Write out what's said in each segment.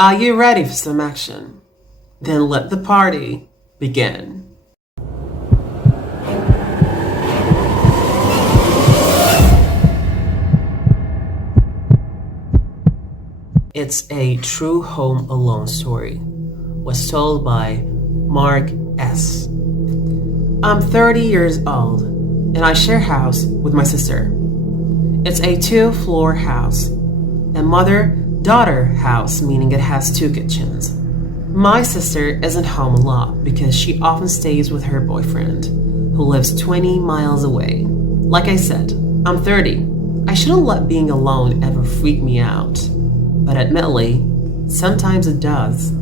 Are you ready for some action? Then let the party begin. It's a true Home Alone story. Was told by Mark S. I'm 30 years old and I share house with my sister. It's a 2-floor house, a mother-daughter house, meaning it has 2 kitchens. My sister isn't home a lot because she often stays with her boyfriend, who lives 20 miles away. Like I said, I'm 30. I shouldn't let being alone ever freak me out. But admittedly, sometimes it does.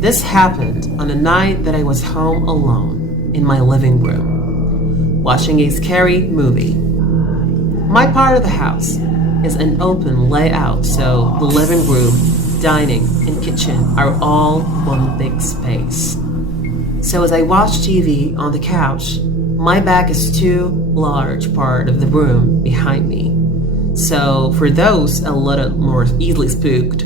This happened on a night that I was home alone in my living room, watching a scary movie. My part of the house is an open layout, so the living room, dining, and kitchen are all one big space. So as I watch TV on the couch, my back is to a large part of the room behind me. So for those a little more easily spooked,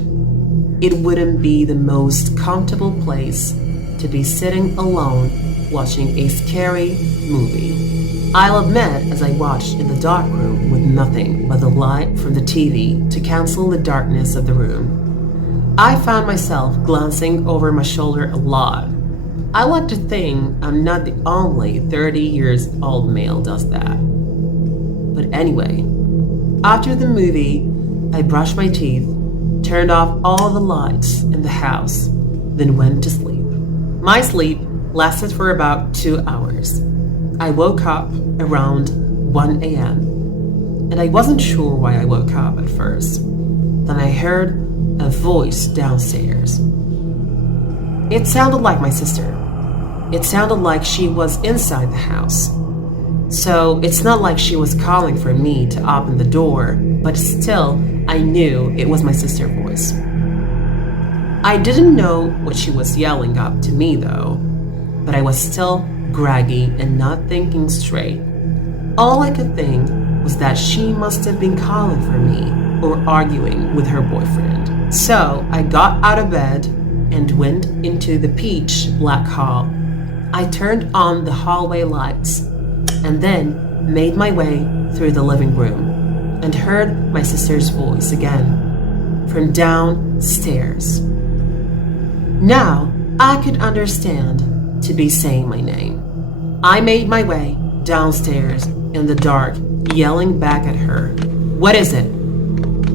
it wouldn't be the most comfortable place to be sitting alone watching a scary movie. I'll admit, as I watched in the dark room with nothing but the light from the TV to cancel the darkness of the room, I found myself glancing over my shoulder a lot. I like to think I'm not the only 30 years old male does that. But anyway, after the movie, I brushed my teeth, turned off all the lights in the house, then went to sleep. My sleep lasted for about 2 hours. I woke up around 1 a.m. and I wasn't sure why I woke up at first. Then I heard a voice downstairs. It sounded like my sister. It sounded like she was inside the house. So it's not like she was calling for me to open the door, but still I knew it was my sister's voice. I didn't know what she was yelling up to me though, but I was still groggy and not thinking straight. All I could think was that she must have been calling for me or arguing with her boyfriend. So I got out of bed and went into the pitch black hall. I turned on the hallway lights and then made my way through the living room and heard my sister's voice again from downstairs. Now I could understand to be saying my name. I made my way downstairs in the dark, yelling back at her, "What is it?"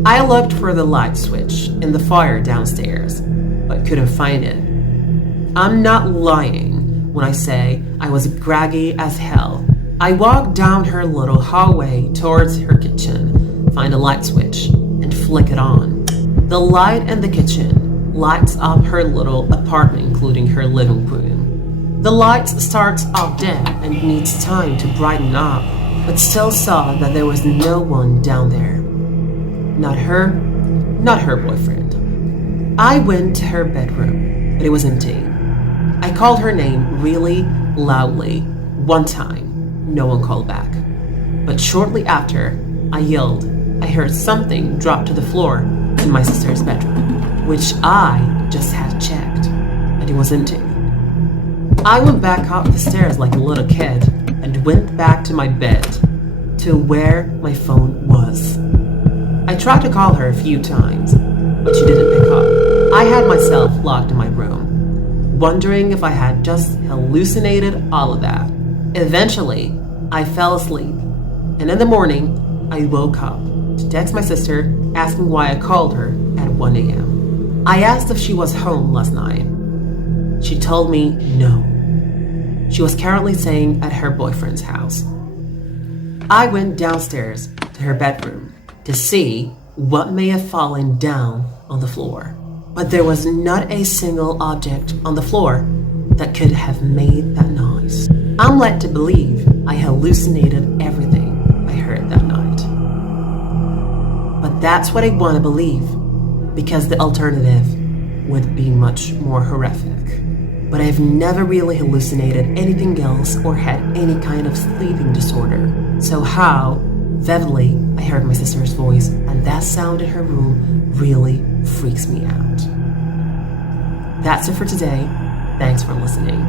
I looked for the light switch in the fire downstairs, but couldn't find it. I'm not lying when I say I was groggy as hell. I walked down her little hallway towards her kitchen, find a light switch, and flick it on. The light in the kitchen lights up her little apartment, including her living room. The light starts off dim and needs time to brighten up, but still saw that there was no one down there. Not her, not her boyfriend. I went to her bedroom, but it was empty. I called her name really loudly. One time, no one called back. But shortly after I yelled, I heard something drop to the floor in my sister's bedroom, which I just had checked, and it was empty. I went back up the stairs like a little kid and went back to my bed, to where my phone was. I tried to call her a few times, but she didn't pick up. I had myself locked in my room, wondering if I had just hallucinated all of that. Eventually, I fell asleep, and in the morning, I woke up to text my sister asking why I called her at 1 a.m. I asked if she was home last night. She told me no. She was currently staying at her boyfriend's house. I went downstairs to her bedroom to see what may have fallen down on the floor, but there was not a single object on the floor that could have made that noise. I'm led to believe I hallucinated everything I heard that night. But that's what I want to believe, because the alternative would be much more horrific. But I've never really hallucinated anything else or had any kind of sleeping disorder. So how, vividly, I heard my sister's voice, and that sound in her room really freaks me out. That's it for today. Thanks for listening.